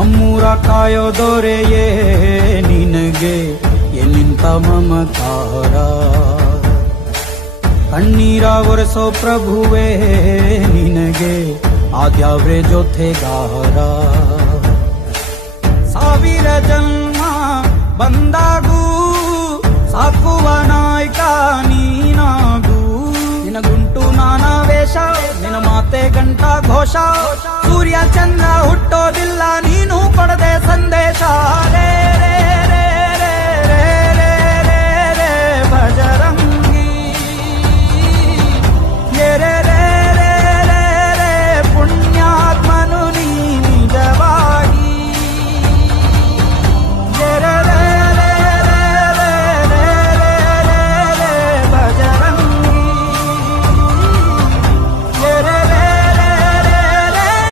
ನಮ್ಮೂರ ಕಾಯೋ ದೊರೆಯೇ ನಿನಗೆ ಎಲ್ಲಿಂತ ಮಮಕಾರ, ಕಣ್ಣೀರ ಒರೆಸೋ ಪ್ರಭುವೇ ನಿನಗೆ ಆದ್ಯಾವ್ರೆ ಜೊತೆಗಾರ. ಸಾವಿರ ಜನ್ಮ ಬಂದಾಗೂ ಸಾಕುವ ನಾಯಕ ನೀನಾಗೂ, ನಿನಗುಂಟು ನಾನಾ ವೇಷ ನಿನ ಮಾತೆ ಗಂಟ ಘೋಷ, ಸೂರ್ಯ ಚಂದ್ರ ಹುಟ್ಟೋದಿಲ್ಲ ನೀನು ಕೊಡದೆ ಸಂದೇಶ.